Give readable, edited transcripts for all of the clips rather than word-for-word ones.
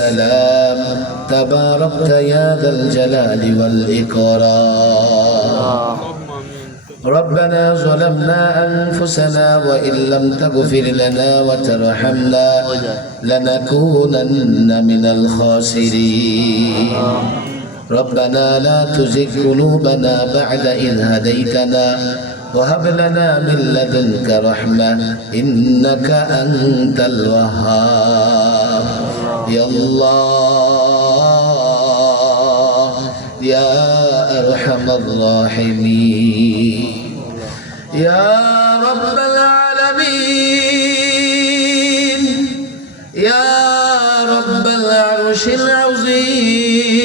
سلام تباركت يا ذا الجلال والإكرام. ربنا ظلمنا أنفسنا وإن لم تغفر لنا وترحمنا لنكونن من الخاسرين. ربنا لا تزغ قلوبنا بعد إذ هديتنا وهب لنا من لدنك رحمة إنك أنت الوهاب. يا الله يا أرحم الراحمين يا رب العالمين يا رب العرش العظيم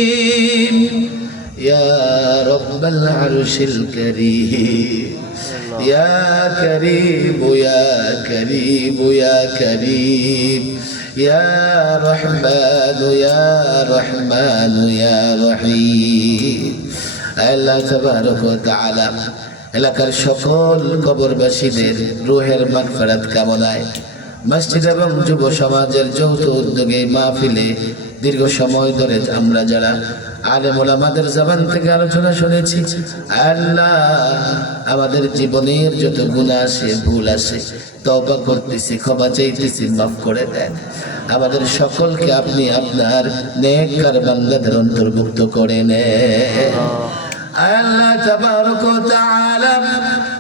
يا رب العرش الكريم يا كريم يا كريم يا كريم يا رحمن يا رحمن يا رحيم. আল্লাহ তাবারক ওয়া তাআলা এলাকার সকল কবরবাসীদের রূহের মাগফিরাত কামনায় মসজিদ এবং যুব সমাজের যৌথ উদ্যোগে মাহফিলে দীর্ঘ সময় ধরে আমরা যারা আলেম ওলামাদের জবান থেকে আলোচনা শুনেছি, আল্লাহ আমাদের জীবনের যত গুনাহ আছে ভুল আছে তওবা করতেছি, ক্ষমা চাইতেছি, মাফ করে দেন। আমাদের সকলকে আপনি আপনার নেককার বান্দাদের অন্তর্ভুক্ত করে নেন। আল্লাহ তাবারক ওয়া তাআলা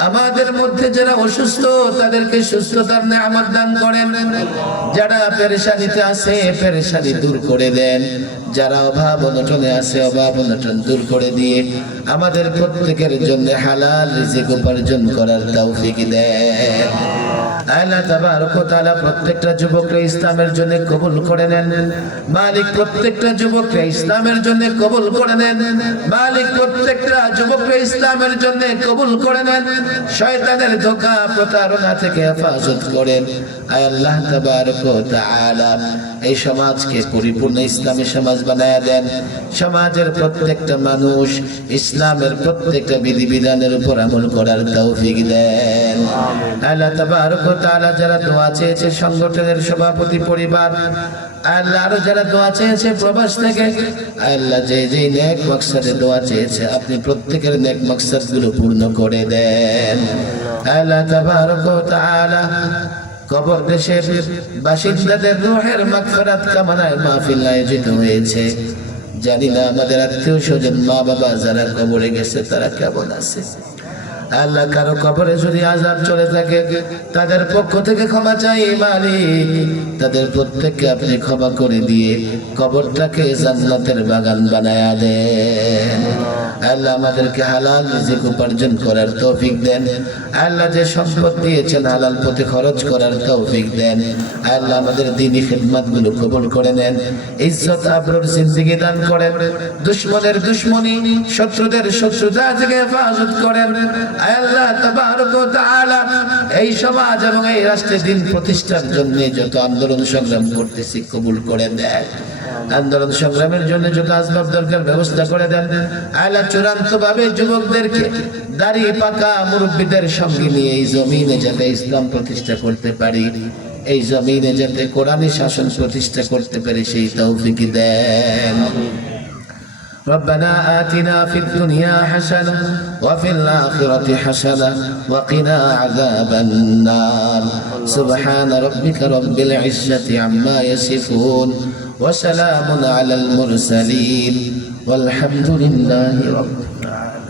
আমাদের মধ্যে যারা অসুস্থ তাদেরকে সুস্থতার নিয়ামত দান করেন, যারা পেরেশানিতে আছে পেরেশানি দূর করে দেন, যারা অভাব অনটনে আছে অভাব অনটন দূর করে দিয়ে আমাদের প্রত্যেকের জন্য হালাল রিজিক উপার্জন করার তৌফিক দেন। আল্লাহ তাবারক ওয়া তাআলা প্রত্যেকটা যুবককে ইসলামের জন্য কবুল করে নেন মালিক, প্রত্যেকটা যুবককে ইসলামের জন্য কবুল করে নেন মালিক, প্রত্যেকটা যুবককে ইসলামের জন্য কবুল করে নেন, শয়তানের ধোঁকা প্রতারণা থেকে হেফাজত করেন। আয় আল্লাহ তাবারক ওয়া তাআলা এই সমাজকে পরিপূর্ণ ইসলামী সমাজ বানায়া দেন, সমাজের প্রত্যেকটা মানুষ ইসলামের প্রত্যেকটা বিধিবিধানের উপর আমল করার তৌফিক দেন। আল্লাহ তাবারক ওয়া তাআলা যারা দোয়া চেয়েছে সংগঠনের সভাপতি পরিবার, আল্লাহ আরো যারা দোয়া চেয়েছে প্রবাস থেকে, আল্লাহ যে যে নেক মাকসাদে দোয়া চেয়েছে আপনি প্রত্যেকের নেক মাকসাদ গুলো পূর্ণ করে দেন। আল্লাহ তাবারক ওয়া তাআলা কবর দেশের বাসিন্দাদের রূহের মাগফিরাত কামনায় মাহফিল আয়োজিত হয়েছে। জানি না আমাদের আত্মীয় স্বজন মা বাবা যারা কবরে গেছে তারা কেমন আছে। আল্লাহ কারো কবরে যদি আযাব চলে থাকে তাদের পক্ষ থেকে ক্ষমা চাই মালিক, তাদের প্রত্যেককে আপনি ক্ষমা করে দিয়ে কবরটাকে জান্নাতের বাগান বানায়া দেন। আল্লাহ আমাদেরকে হালাল রিজিক উপার্জন করার তৌফিক দেন। আল্লাহ যে সম্পদ দিয়েছেন হালাল পথে খরচ করার তৌফিক দেন। আল্লাহ আমাদের দ্বীনি খিদমতগুলো কবুল করে নেন, ইজ্জত আবরুর জিন্দেগি দান করেন, দুশমনের দুশমনি শত্রুদের শত্রুতা থেকে হেফাজত করেন। আল্লাহ তাবারক ওয়া তাআলা এই সমাজ এবং এই রাষ্ট্রের দিন প্রতিষ্ঠার জন্য যত আন্দোলন সংগ্রাম করতেছি কবুল করে দেন। আন্দোলন সংগ্রামের জন্য যত আসবাব দরকার ব্যবস্থা করে দেন। আল্লাহ চূড়ান্ত ভাবে যুবকদেরকে দাড়ি পাকা মুরব্বীদের সঙ্গে নিয়ে এই জমিনে যাতে ইসলাম প্রতিষ্ঠা করতে পারি, এই জমিনে যাতে কোরআনী শাসন প্রতিষ্ঠা করতে পারি সেই তৌফিক দেন। ربنا آتنا في الدنيا حسنة وفي الآخرة حسنة وقنا عذاب النار. سبحان ربك رب العزة عما يصفون وسلام على المرسلين والحمد لله رب العالمين.